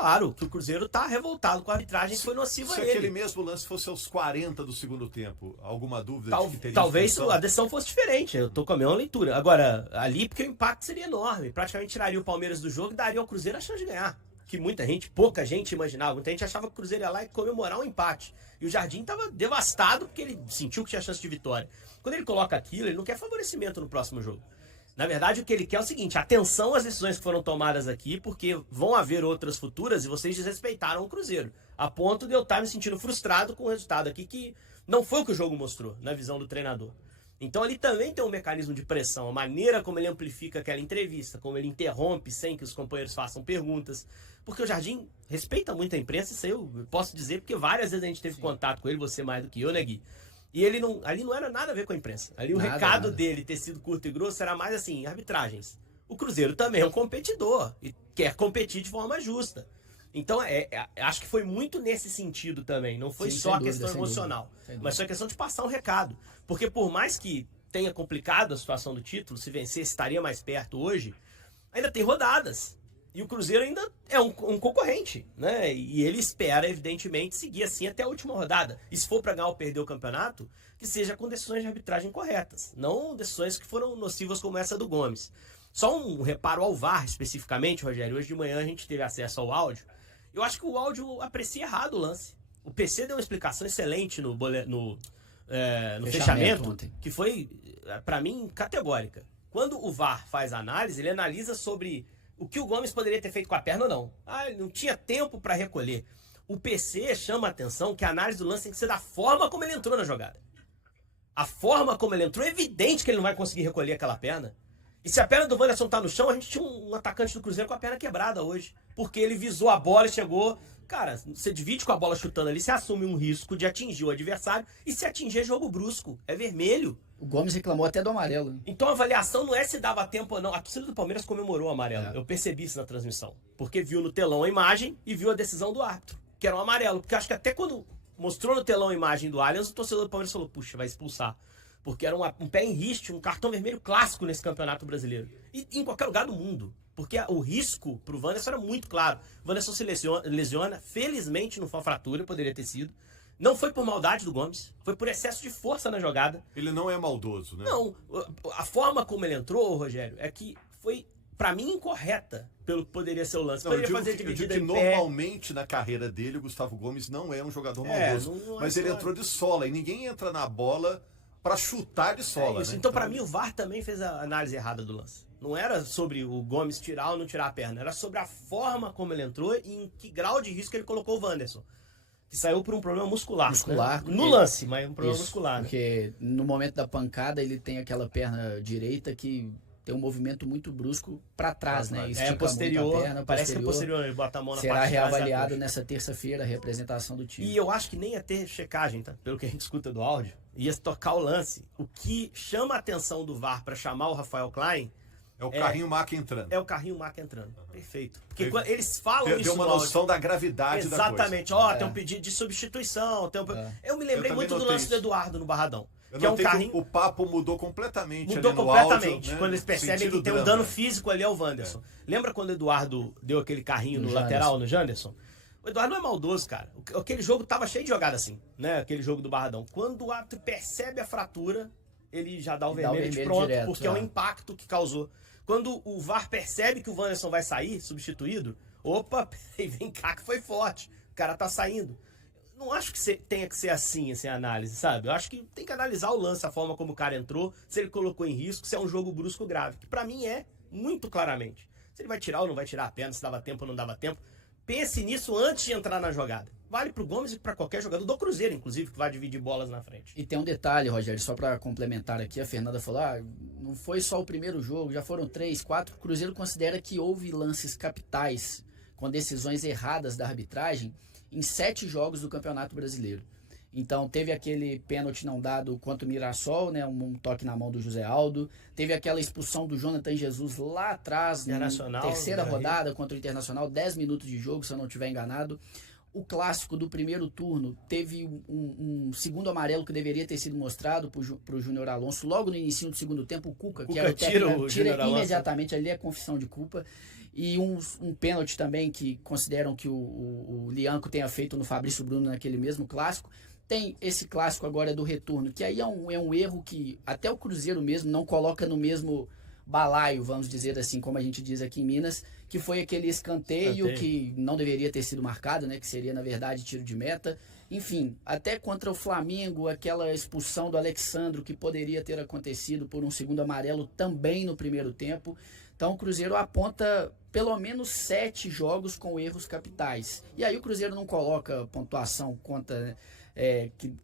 Claro, que o Cruzeiro tá revoltado com a arbitragem que foi nociva a ele. Se aquele mesmo lance fosse aos 40 do segundo tempo, alguma dúvida de que teria Talvez expulsão? a decisão fosse diferente, eu tô com a mesma leitura. Agora, ali porque o impacto seria enorme, praticamente tiraria o Palmeiras do jogo e daria ao Cruzeiro a chance de ganhar. Que pouca gente imaginava, muita gente achava que o Cruzeiro ia lá e comemorar um empate. E o Jardim tava devastado porque ele sentiu que tinha chance de vitória. Quando ele coloca aquilo, ele não quer favorecimento no próximo jogo. Na verdade, o que ele quer é o seguinte: atenção às decisões que foram tomadas aqui, porque vão haver outras futuras e vocês desrespeitaram o Cruzeiro. A ponto de eu estar me sentindo frustrado com o resultado aqui, que não foi o que o jogo mostrou, na visão do treinador. Então ali também tem um mecanismo de pressão, a maneira como ele amplifica aquela entrevista, como ele interrompe sem que os companheiros façam perguntas. Porque o Jardim respeita muito a imprensa, isso eu posso dizer, porque várias vezes a gente teve contato com ele, você mais do que eu, né, Gui? E ele não, ali não era nada a ver com a imprensa. Ali o recado dele ter sido curto e grosso era mais assim, arbitragens. O Cruzeiro também é um competidor e quer competir de forma justa. Então, acho que foi muito nesse sentido também. Não foi só a questão emocional, mas foi a questão de passar um recado. Porque por mais que tenha complicado a situação do título, se vencer estaria mais perto hoje, ainda tem rodadas. E o Cruzeiro ainda é um concorrente, né? E ele espera, evidentemente, seguir assim até a última rodada. E se for para ganhar ou perder o campeonato, que seja com decisões de arbitragem corretas. Não decisões que foram nocivas como essa do Gomes. Só um reparo ao VAR, especificamente, Rogério. Hoje de manhã a gente teve acesso ao áudio. Eu acho que o áudio aprecia errado o lance. O PC deu uma explicação excelente no fechamento que foi, para mim, categórica. Quando o VAR faz a análise, ele analisa sobre o que o Gomes poderia ter feito com a perna ou não. Ele não tinha tempo para recolher. O PC chama a atenção que a análise do lance tem que ser da forma como ele entrou na jogada. A forma como ele entrou, é evidente que ele não vai conseguir recolher aquela perna. E se a perna do Wanderson tá no chão, a gente tinha um atacante do Cruzeiro com a perna quebrada hoje. Porque ele visou a bola e chegou. Cara, você divide com a bola chutando ali, você assume um risco de atingir o adversário. E se atingir é jogo brusco, é vermelho. O Gomes reclamou até do amarelo. Então a avaliação não é se dava tempo ou não. A torcida do Palmeiras comemorou o amarelo. Eu percebi isso na transmissão. Porque viu no telão a imagem e viu a decisão do árbitro, que era um amarelo. Porque acho que até quando mostrou no telão a imagem do Allianz, o torcedor do Palmeiras falou, puxa, vai expulsar. Porque era um pé em riste, um cartão vermelho clássico nesse campeonato brasileiro. E em qualquer lugar do mundo. Porque o risco pro Wanderson era muito claro. O Wanderson se lesiona. Felizmente não foi uma fratura, poderia ter sido. Não foi por maldade do Gomes. Foi por excesso de força na jogada. Ele não é maldoso, né? Não. A forma como ele entrou, Rogério, é que foi, pra mim, incorreta pelo que poderia ser o lance. Não, poderia fazer dividida em pé. Normalmente, na carreira dele, o Gustavo Gomes não é um jogador maldoso. Mas ele entrou de sola. E ninguém entra na bola para chutar de sola. Né? Então, para mim, o VAR também fez a análise errada do lance. Não era sobre o Gomes tirar ou não tirar a perna. Era sobre a forma como ele entrou e em que grau de risco ele colocou o Wanderson. Que saiu por um problema muscular. Né? No lance, mas um problema muscular. Porque no momento da pancada ele tem aquela perna direita que tem um movimento muito brusco para trás, né? Estica posterior, a perna, parece que é posterior, ele bota a mão na será reavaliado nessa terça-feira a representação do time. E eu acho que nem ia ter checagem, tá? Pelo que a gente escuta do áudio, ia tocar o lance. O que chama a atenção do VAR para chamar o Rafael Klein é o carrinho Maca entrando. É o carrinho Maca entrando. Perfeito. Porque quando eles falam isso. Deu uma noção da gravidade da coisa. Exatamente. Tem um pedido de substituição. Eu me lembrei muito do lance do Eduardo no Barradão. Que é um carrinho. O papo mudou completamente. Mudou ali no completamente. Áudio, né? Quando eles percebem que tem um dano físico ali ao Wanderson. Lembra quando o Eduardo deu aquele carrinho no lateral no Janderson? O Eduardo não é maldoso, cara. Aquele jogo tava cheio de jogada assim, né? Aquele jogo do Barradão. Quando o árbitro percebe a fratura, ele já dá o vermelho de pronto, direto, porque é o impacto que causou. Quando o VAR percebe que o Wanderson vai sair, substituído, opa, vem cá que foi forte. O cara tá saindo. Não acho que tenha que ser assim a análise, sabe? Eu acho que tem que analisar o lance, a forma como o cara entrou, se ele colocou em risco, se é um jogo brusco grave. Que pra mim é, muito claramente. Se ele vai tirar ou não vai tirar a perna, se dava tempo ou não dava tempo. Pense nisso antes de entrar na jogada. Vale pro Gomes e para qualquer jogador do Cruzeiro, inclusive, que vai dividir bolas na frente. E tem um detalhe, Rogério, só para complementar aqui, a Fernanda falou, não foi só o primeiro jogo, já foram 3, 4. O Cruzeiro considera que houve lances capitais com decisões erradas da arbitragem em 7 jogos do Campeonato Brasileiro. Então teve aquele pênalti não dado contra o Mirassol, né, um toque na mão do José Aldo. Teve aquela expulsão do Jonathan Jesus lá atrás, na terceira rodada contra o Internacional, 10 minutos de jogo, se eu não estiver enganado. O clássico do primeiro turno teve um segundo amarelo que deveria ter sido mostrado para o Júnior Alonso logo no início do segundo tempo. O Cuca que era o técnico, tira imediatamente, ali é confissão de culpa. e um pênalti também que consideram que o Lianco tenha feito no Fabrício Bruno naquele mesmo clássico. Tem esse clássico agora do retorno, que aí é um erro que até o Cruzeiro mesmo não coloca no mesmo balaio, vamos dizer assim, como a gente diz aqui em Minas, que foi aquele escanteio que não deveria ter sido marcado, né, que seria, na verdade, tiro de meta. Enfim, até contra o Flamengo, aquela expulsão do Alexandro que poderia ter acontecido por um segundo amarelo também no primeiro tempo. Então o Cruzeiro aponta pelo menos 7 jogos com erros capitais. E aí o Cruzeiro não coloca pontuação, conta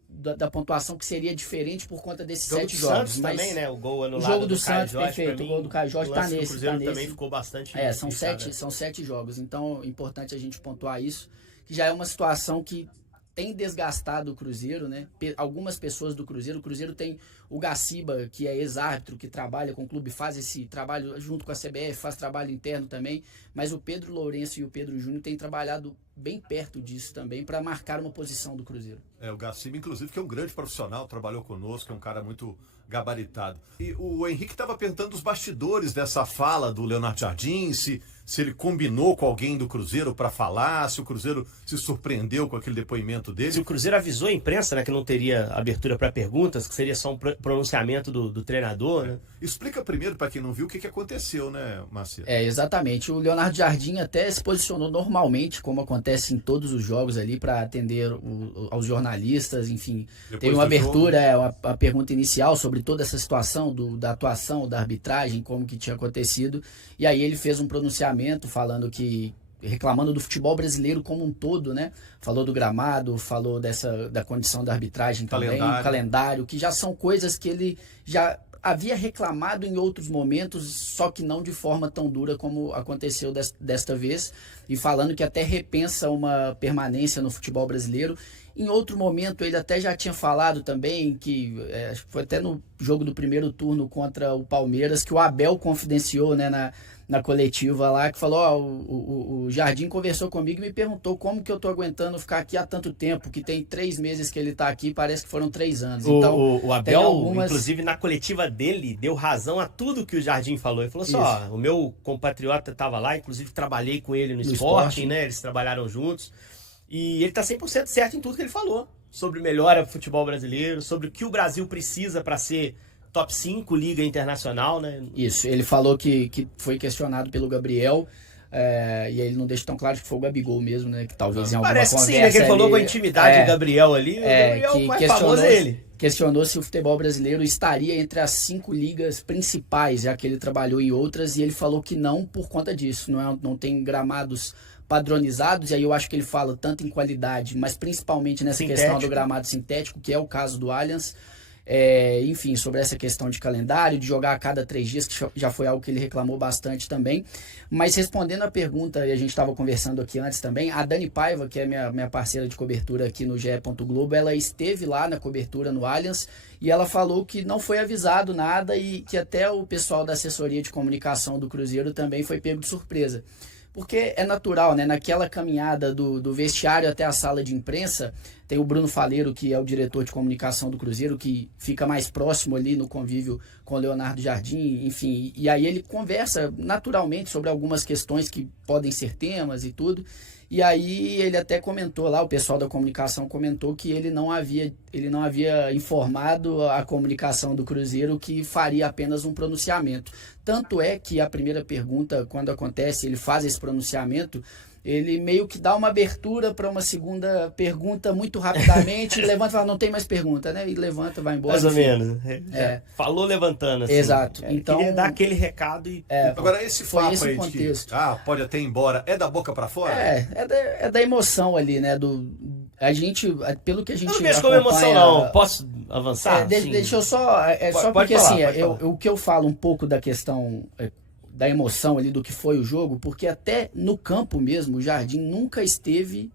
da pontuação que seria diferente por conta desses 7 jogos. Santos mas também, né? O gol anulado. O jogo do Santos, perfeito. O gol do Caio Jorge tá nesse. O Cruzeiro também ficou bastante. São 7 jogos. Então é importante a gente pontuar isso, que já é uma situação que tem desgastado o Cruzeiro, né? Algumas pessoas do Cruzeiro. O Cruzeiro tem o Gaciba, que é ex-árbitro, que trabalha com o clube, faz esse trabalho junto com a CBF, faz trabalho interno também. Mas o Pedro Lourenço e o Pedro Júnior têm trabalhado bem perto disso também para marcar uma posição do Cruzeiro. O Gaciba, inclusive, que é um grande profissional, trabalhou conosco, é um cara muito gabaritado. E o Henrique estava perguntando os bastidores dessa fala do Leonardo Jardim, se ele combinou com alguém do Cruzeiro para falar, se o Cruzeiro se surpreendeu com aquele depoimento dele. Se o Cruzeiro avisou a imprensa, né, que não teria abertura para perguntas, que seria só um pronunciamento do treinador. Né? Explica primeiro para quem não viu o que aconteceu, né, Marcelo? Exatamente. O Leonardo Jardim até se posicionou normalmente, como acontece em todos os jogos ali, para atender aos jornalistas, enfim. Depois teve uma abertura, uma pergunta inicial sobre toda essa situação da atuação, da arbitragem, como que tinha acontecido, e aí ele fez um pronunciamento falando reclamando do futebol brasileiro como um todo, né? Falou do gramado, falou da condição da arbitragem também, calendário, que já são coisas que ele já havia reclamado em outros momentos, só que não de forma tão dura como aconteceu desta vez, e falando que até repensa uma permanência no futebol brasileiro. Em outro momento, ele até já tinha falado também que, foi até no jogo do primeiro turno contra o Palmeiras, que o Abel confidenciou, né, na coletiva lá, que falou, o Jardim conversou comigo e me perguntou como que eu tô aguentando ficar aqui há tanto tempo, que tem 3 meses que ele tá aqui, parece que foram 3 anos. Então, o Abel, inclusive, na coletiva dele, deu razão a tudo que o Jardim falou. Ele falou assim, o meu compatriota tava lá, inclusive trabalhei com ele no Sporting, né, eles trabalharam juntos. E ele tá 100% certo em tudo que ele falou. Sobre melhora do futebol brasileiro, sobre o que o Brasil precisa para ser top 5 liga internacional, né? Isso, ele falou que foi questionado pelo Gabriel, e ele não deixa tão claro que foi o Gabigol mesmo, né? Que talvez em alguma conversa... Parece sim, né? Que ele falou com a intimidade do Gabriel ali, o Gabriel mais famoso é ele. Questionou se o futebol brasileiro estaria entre as 5 ligas principais, já que ele trabalhou em outras, e ele falou que não por conta disso, não tem gramados padronizados, e aí eu acho que ele fala tanto em qualidade, mas principalmente nessa questão do gramado sintético, que é o caso do Allianz, enfim, sobre essa questão de calendário, de jogar a cada 3 dias, que já foi algo que ele reclamou bastante também. Mas respondendo a pergunta, e a gente estava conversando aqui antes também, a Dani Paiva, que é minha parceira de cobertura aqui no GE. Globo, ela esteve lá na cobertura no Allianz, e ela falou que não foi avisado nada e que até o pessoal da assessoria de comunicação do Cruzeiro também foi pego de surpresa. Porque é natural, né? Naquela caminhada do vestiário até a sala de imprensa, tem o Bruno Faleiro, que é o diretor de comunicação do Cruzeiro, que fica mais próximo ali no convívio com o Leonardo Jardim, enfim. E aí ele conversa naturalmente sobre algumas questões que podem ser temas e tudo. E aí ele até comentou lá, o pessoal da comunicação comentou que ele não havia informado a comunicação do Cruzeiro que faria apenas um pronunciamento. Tanto é que a primeira pergunta, quando acontece, ele faz esse pronunciamento, ele meio que dá uma abertura para uma segunda pergunta muito rapidamente, levanta e fala, não tem mais pergunta, né? E levanta, vai embora. Mais ou menos. Falou levantando, assim. Exato. Então, queria dar aquele recado e... Agora, esse papo aí contexto. Pode até ir embora, é da boca para fora? É da emoção ali, né? A gente, pelo que a gente... Eu não vejo como emoção, não. Posso avançar? Deixa eu só... só porque, assim, o que eu falo um pouco da questão... da emoção ali do que foi o jogo, porque até no campo mesmo, o Jardim nunca esteve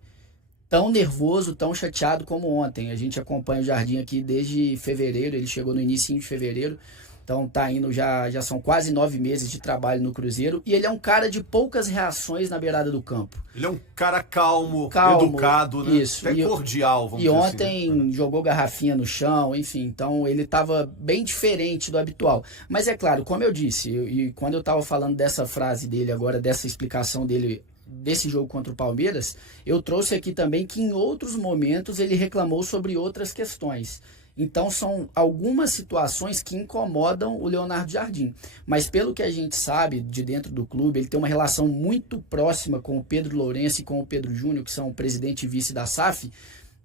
tão nervoso, tão chateado como ontem. A gente acompanha o Jardim aqui desde fevereiro, ele chegou no início de fevereiro, Então tá indo, já são quase 9 meses de trabalho no Cruzeiro. E ele é um cara de poucas reações na beirada do campo. Ele é um cara calmo, educado, né? Isso. Até cordial, vamos dizer assim. E ontem jogou garrafinha no chão, enfim. Então ele estava bem diferente do habitual. Mas é claro, como eu disse, e quando eu estava falando dessa frase dele agora, dessa explicação dele desse jogo contra o Palmeiras, eu trouxe aqui também que em outros momentos ele reclamou sobre outras questões. Então são algumas situações que incomodam o Leonardo Jardim. Mas pelo que a gente sabe de dentro do clube, ele tem uma relação muito próxima com o Pedro Lourenço e com o Pedro Júnior, que são o presidente e vice da SAF,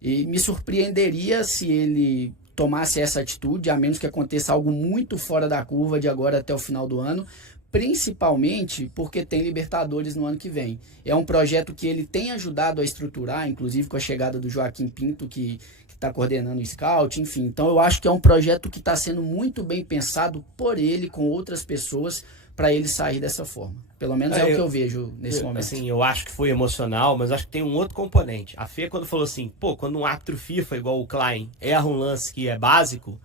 e me surpreenderia se ele tomasse essa atitude, a menos que aconteça algo muito fora da curva de agora até o final do ano, principalmente porque tem Libertadores no ano que vem. É um projeto que ele tem ajudado a estruturar, inclusive com a chegada do Joaquim Pinto, que está coordenando o Scout, enfim. Então eu acho que é um projeto que está sendo muito bem pensado por ele, com outras pessoas, para ele sair dessa forma. Pelo menos é o que eu vejo nesse momento. Assim, eu acho que foi emocional, mas acho que tem um outro componente. A Fê, quando falou assim, quando um árbitro FIFA, igual o Klein, erra um lance que é básico,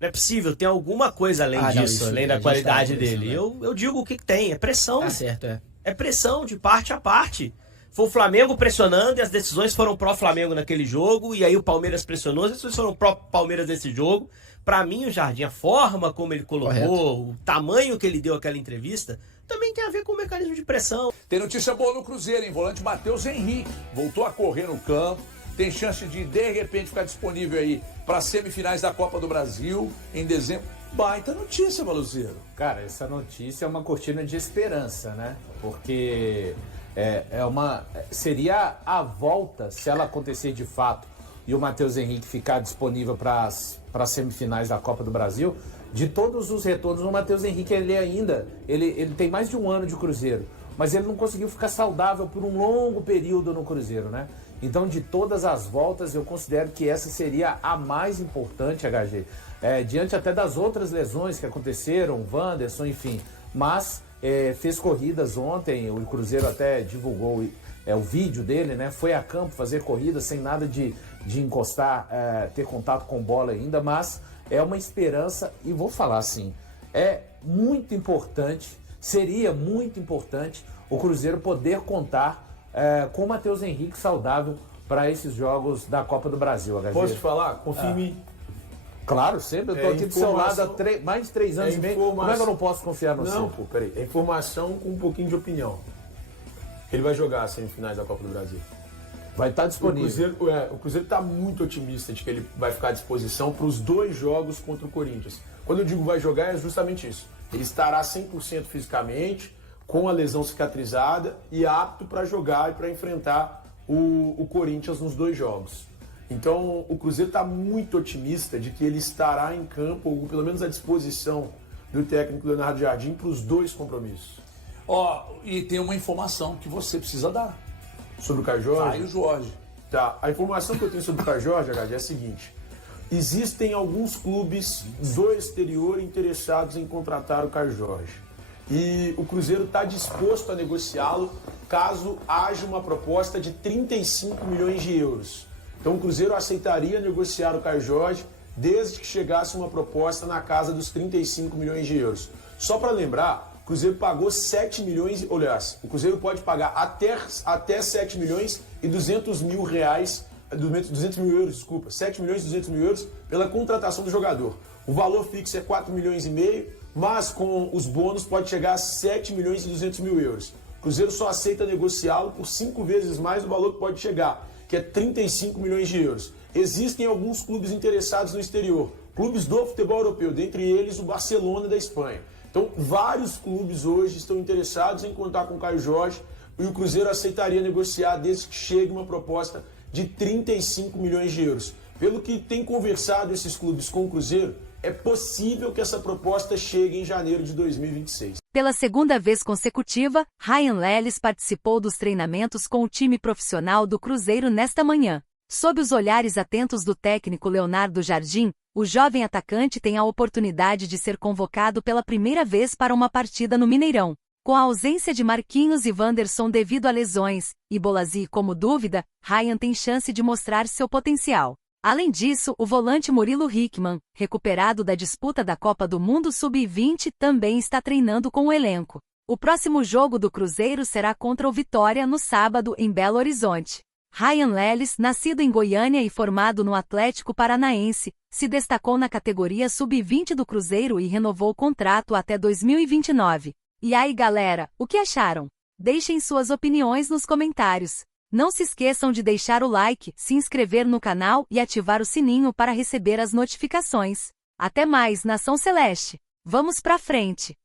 não é possível, tem alguma coisa além disso, além da qualidade dele. Eu digo o que tem, é pressão. Tá certo, é. É pressão de parte a parte. Foi o Flamengo pressionando e as decisões foram pró-Flamengo naquele jogo, e aí o Palmeiras pressionou, as decisões foram pró-Palmeiras nesse jogo. Pra mim, o Jardim, a forma como ele colocou, o tamanho que ele deu aquela entrevista, também tem a ver com o mecanismo de pressão. Tem notícia boa no Cruzeiro, hein? Volante Matheus Henrique voltou a correr no campo, tem chance de repente, ficar disponível aí para semifinais da Copa do Brasil em dezembro. Baita notícia, Baluzeiro. Cara, essa notícia é uma cortina de esperança, né? Porque seria a volta, se ela acontecer de fato, e o Matheus Henrique ficar disponível para as semifinais da Copa do Brasil, de todos os retornos, o Matheus Henrique, ele tem mais de um ano de Cruzeiro, mas ele não conseguiu ficar saudável por um longo período no Cruzeiro, né? Então, de todas as voltas, eu considero que essa seria a mais importante, HG. Diante até das outras lesões que aconteceram, o Wanderson, enfim. Mas fez corridas ontem, o Cruzeiro até divulgou o vídeo dele, né? Foi a campo fazer corrida sem nada de encostar, ter contato com bola ainda, mas é uma esperança, e vou falar assim, é muito importante, seria muito importante o Cruzeiro poder contar com o Matheus Henrique saudável para esses jogos da Copa do Brasil. HG. Posso te falar? Confia em mim. Claro, sempre. Eu estou aqui do seu lado há mais de 3 anos e meio. Como é que eu não posso confiar no Não, pô, peraí. É informação com um pouquinho de opinião. Ele vai jogar as semifinais da Copa do Brasil. Vai estar disponível. O Cruzeiro está muito otimista de que ele vai ficar à disposição para os 2 jogos contra o Corinthians. Quando eu digo vai jogar, é justamente isso. Ele estará 100% fisicamente, com a lesão cicatrizada e apto para jogar e para enfrentar o Corinthians nos 2 jogos. Então, o Cruzeiro está muito otimista de que ele estará em campo, ou pelo menos à disposição do técnico Leonardo Jardim, para os 2 compromissos. E tem uma informação que você precisa dar. Sobre o Caio Jorge? Caio Jorge. Tá, a informação que eu tenho sobre o Caio Jorge, HG, é a seguinte. Existem alguns clubes do exterior interessados em contratar o Caio Jorge. E o Cruzeiro está disposto a negociá-lo caso haja uma proposta de 35 milhões de euros. Então o Cruzeiro aceitaria negociar o Caio Jorge desde que chegasse uma proposta na casa dos 35 milhões de euros. Só para lembrar, o Cruzeiro pagou 7 milhões, aliás, o Cruzeiro pode pagar até 7 milhões e 200 mil reais, 200 mil euros, desculpa, 7 milhões e 200 mil euros pela contratação do jogador. O valor fixo é 4 milhões e meio, mas com os bônus pode chegar a 7 milhões e 200 mil euros. O Cruzeiro só aceita negociá-lo por 5 vezes mais do valor que pode chegar, que é 35 milhões de euros. Existem alguns clubes interessados no exterior, clubes do futebol europeu, dentre eles o Barcelona da Espanha. Então, vários clubes hoje estão interessados em contar com o Caio Jorge e o Cruzeiro aceitaria negociar desde que chegue uma proposta de 35 milhões de euros. Pelo que tem conversado esses clubes com o Cruzeiro, é possível que essa proposta chegue em janeiro de 2026. Pela segunda vez consecutiva, Ryan Leles participou dos treinamentos com o time profissional do Cruzeiro nesta manhã. Sob os olhares atentos do técnico Leonardo Jardim, o jovem atacante tem a oportunidade de ser convocado pela primeira vez para uma partida no Mineirão. Com a ausência de Marquinhos e Wanderson devido a lesões, e Bolazzi como dúvida, Ryan tem chance de mostrar seu potencial. Além disso, o volante Murilo Hickman, recuperado da disputa da Copa do Mundo Sub-20, também está treinando com o elenco. O próximo jogo do Cruzeiro será contra o Vitória no sábado em Belo Horizonte. Ryan Lelis, nascido em Goiânia e formado no Atlético Paranaense, se destacou na categoria Sub-20 do Cruzeiro e renovou o contrato até 2029. E aí, galera, o que acharam? Deixem suas opiniões nos comentários. Não se esqueçam de deixar o like, se inscrever no canal e ativar o sininho para receber as notificações. Até mais, Nação Celeste! Vamos pra frente!